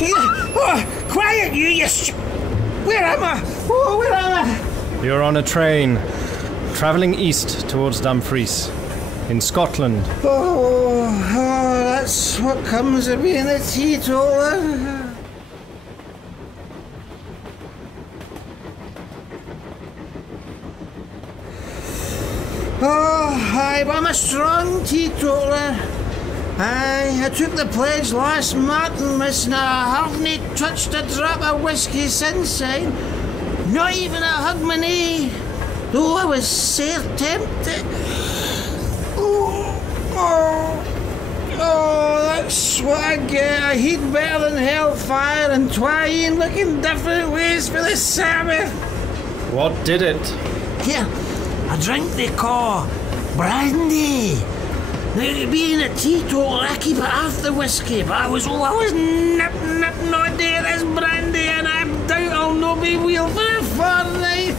Oh, quiet, you Where am I? Oh, where am I? You're on a train, travelling east towards Dumfries, in Scotland. Oh, that's what comes of being a teetotaler. Oh, aye, but I'm a strong teetotaler. Aye, I took the pledge last Martinmas and I haven't touched a drop of whiskey since then. Not even a Hogmanay, though I was sair tempted. Oh, that's what I get. I heed better than hellfire and twine looking different ways for the Sabbath. What did it? Here, a drink they call brandy. Now, being a teetotaler, I keep it off the whiskey, but I was nip naughty at this brandy, and I doubt I'll not be wheel for a fortnight.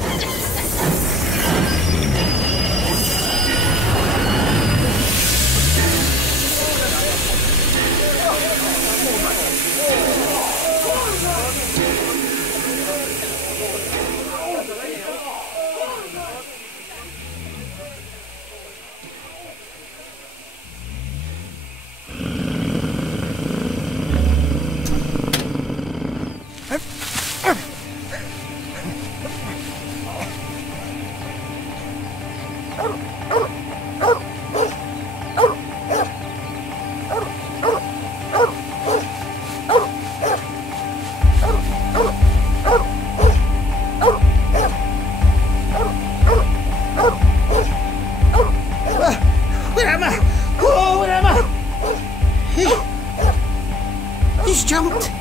He's jumped.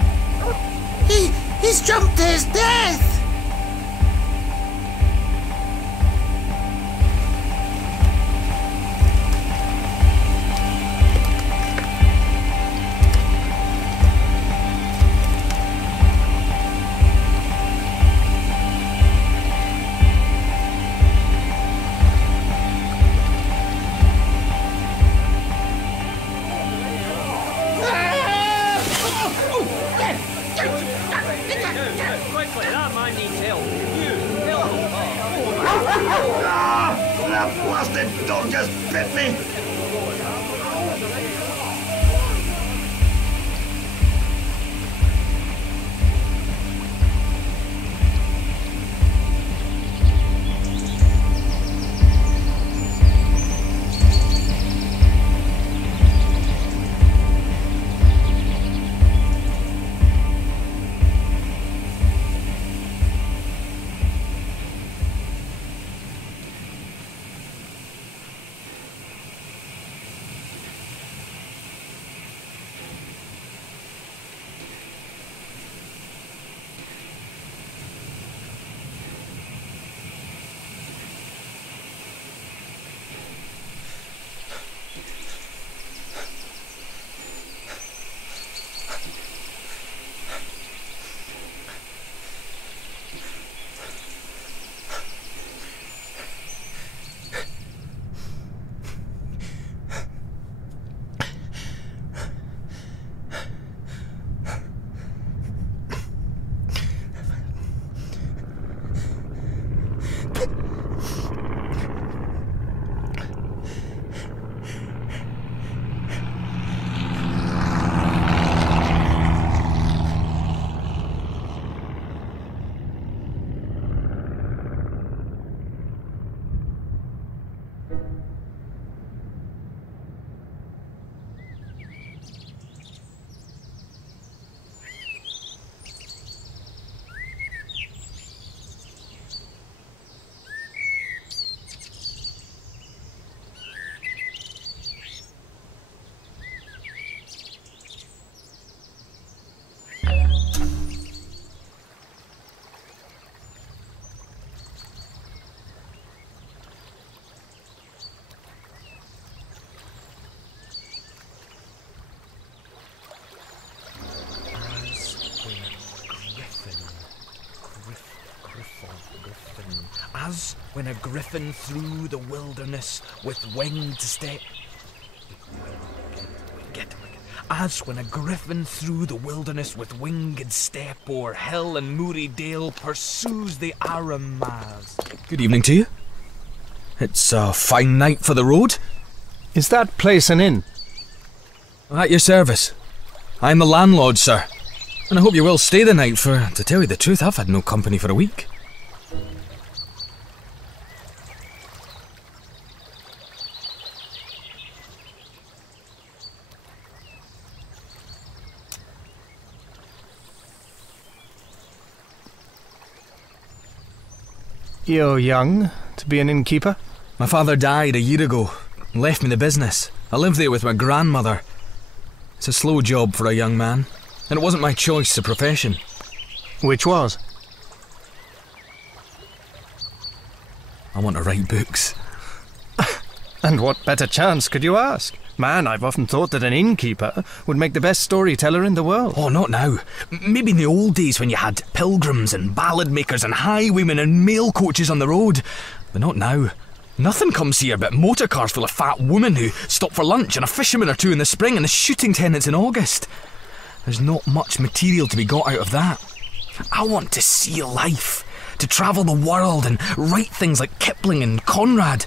He's jumped to his death. That blasted dog just bit me! As when a griffin through the wilderness with winged step. 'Twas when a griffin through the wilderness with winged step o'er hill and moory dale pursues the Aram Maz. Good evening to you. It's a fine night for the road. Is that place an inn? At your service. I'm the landlord, sir. And I hope you will stay the night, for, to tell you the truth, I've had no company for a week. You're young to be an innkeeper? My father died a year ago, and left me the business. I live there with my grandmother. It's a slow job for a young man, and it wasn't my choice, the profession. Which was? I want to write books. And what better chance could you ask? Man, I've often thought that an innkeeper would make the best storyteller in the world. Oh, not now. Maybe in the old days when you had pilgrims and ballad makers and highwaymen and mail coaches on the road. But not now. Nothing comes here but motor cars full of fat women who stop for lunch and a fisherman or two in the spring and the shooting tenants in August. There's not much material to be got out of that. I want to see life, to travel the world and write things like Kipling and Conrad.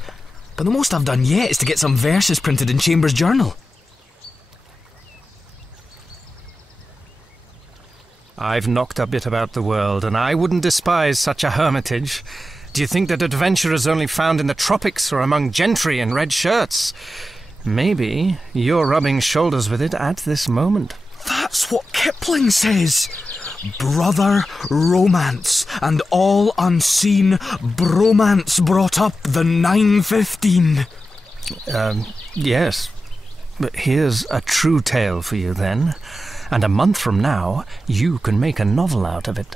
But the most I've done yet is to get some verses printed in Chambers' Journal. I've knocked a bit about the world, and I wouldn't despise such a hermitage. Do you think that adventure is only found in the tropics or among gentry in red shirts? Maybe you're rubbing shoulders with it at this moment. That's what Kipling says. Brother romance, and all unseen bromance brought up the 915. Yes. But here's a true tale for you then. And a month from now, you can make a novel out of it.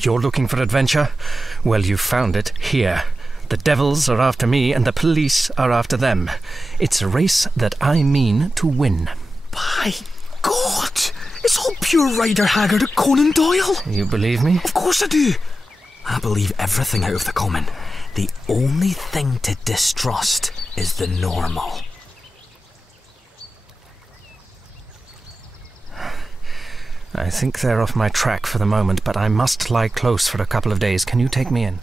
You're looking for adventure? Well, you've found it here. The devils are after me and the police are after them. It's a race that I mean to win. By God! It's all pure Rider Haggard and Conan Doyle! You believe me? Of course I do! I believe everything out of the common. The only thing to distrust is the normal. I think they're off my track for the moment, but I must lie close for a couple of days. Can you take me in?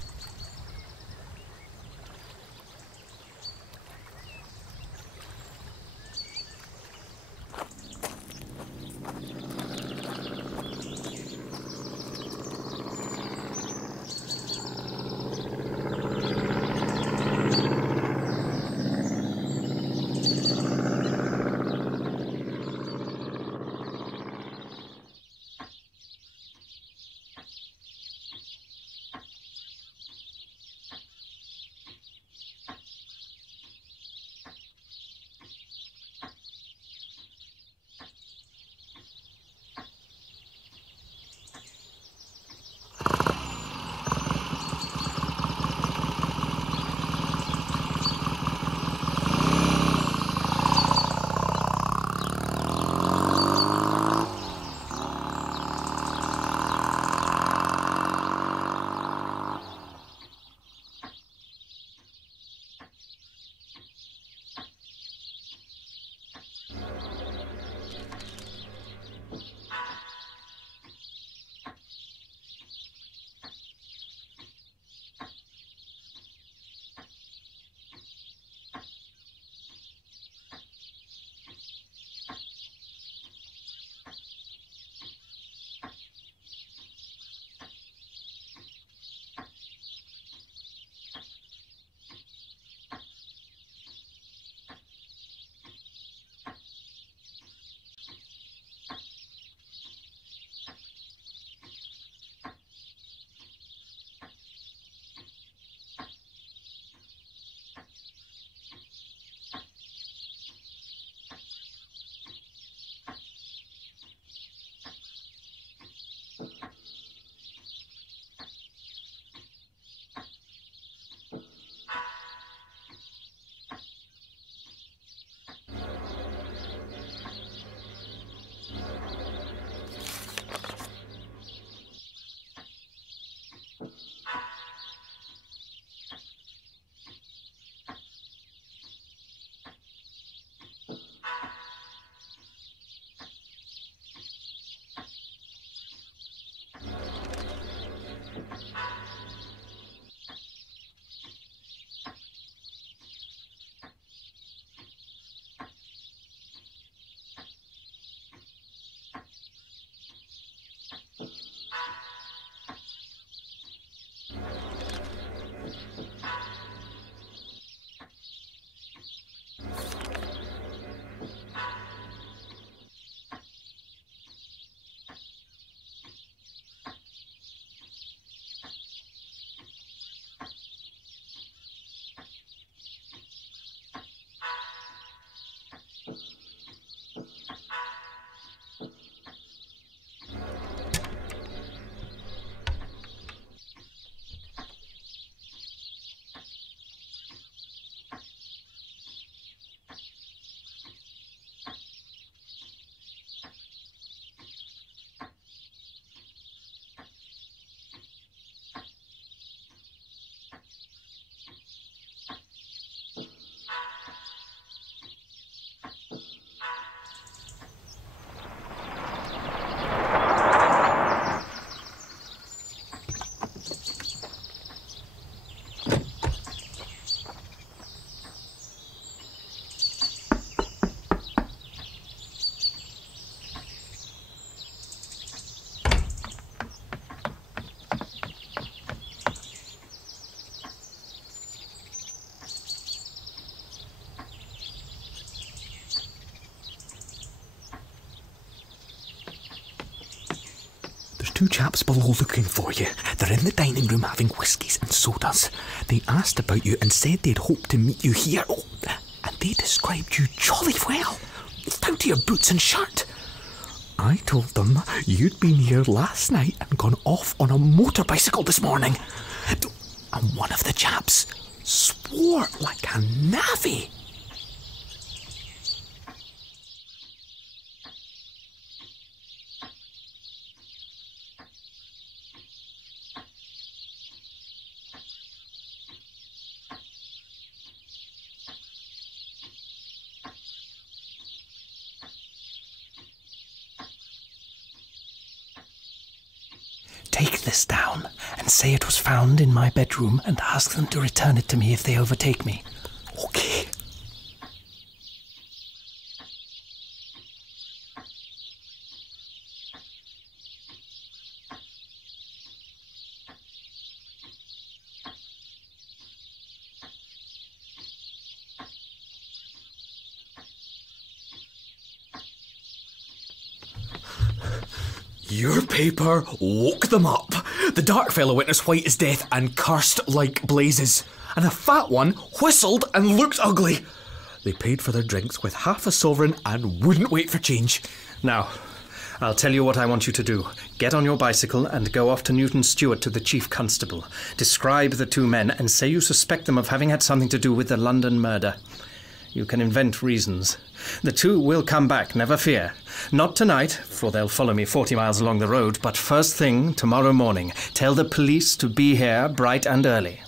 2 chaps below looking for you. They're in the dining room having whiskies and sodas. They asked about you and said they'd hoped to meet you here. Oh, and they described you jolly well, down to your boots and shirt. I told them you'd been here last night and gone off on a motor bicycle this morning. And one of the chaps swore like a navvy. Take this down and say it was found in my bedroom and ask them to return it to me if they overtake me. Okay. Your paper woke them up. The dark fellow went as white as death and cursed like blazes. And the fat one whistled and looked ugly. They paid for their drinks with half a sovereign and wouldn't wait for change. Now, I'll tell you what I want you to do. Get on your bicycle and go off to Newton Stewart to the Chief Constable. Describe the 2 men and say you suspect them of having had something to do with the London murder. You can invent reasons. The 2 will come back, never fear. Not tonight, for they'll follow me 40 miles along the road, but first thing tomorrow morning. Tell the police to be here bright and early.